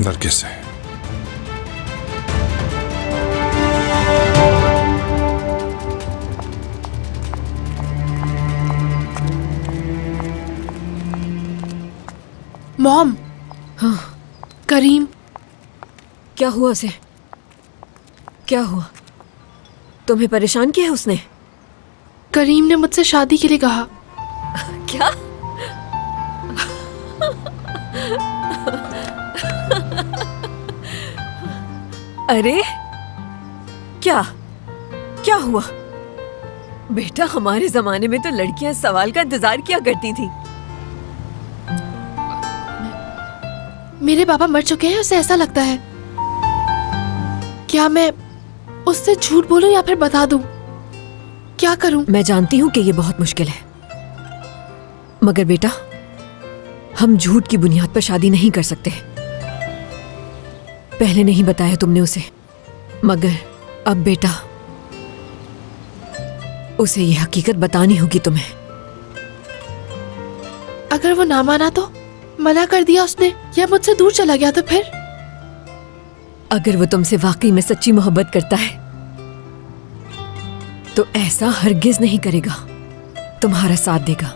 नरगिस है। मॉम। हाँ। करीम। क्या हुआ उसे? क्या हुआ? तुम्हें परेशान किया है उसने? करीम ने मुझसे शादी के लिए कहा। क्या? अरे क्या क्या हुआ? बेटा, हमारे जमाने में तो लड़कियां सवाल का इंतजार किया करती थी। मेरे पापा मर चुके हैं, उसे ऐसा लगता है। क्या मैं उससे झूठ बोलूं या फिर बता दूं? क्या करूं? मैं जानती हूँ कि ये बहुत मुश्किल है, मगर बेटा, हम झूठ की बुनियाद पर शादी नहीं कर सकते। पहले नहीं बताया तुमने उसे, मगर अब बेटा, उसे ये हकीकत बतानी होगी तुम्हें। अगर वो ना माना तो? मना कर दिया उसने या मुझसे दूर चला गया तो फिर? अगर वो तुमसे वाकई में सच्ची मोहब्बत करता है तो ऐसा हरगिज नहीं करेगा, तुम्हारा साथ देगा।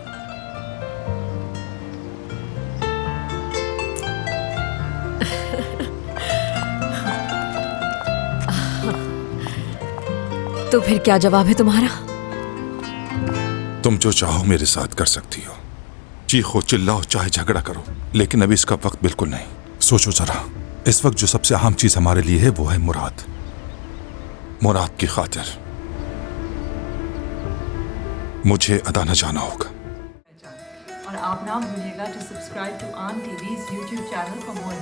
तो फिर क्या जवाब है तुम्हारा? तुम जो चाहो मेरे साथ कर सकती हो। चीखो चिल्लाओ चाहे झगड़ा करो, लेकिन अभी इसका वक्त बिल्कुल नहीं। सोचो जरा, इस वक्त जो सबसे अहम चीज हमारे लिए है वो है मुराद। मुराद की खातिर मुझे अदाना जाना होगा। और आप ना भूलिएगा टू सब्सक्राइब टू आन TVs YouTube channel for more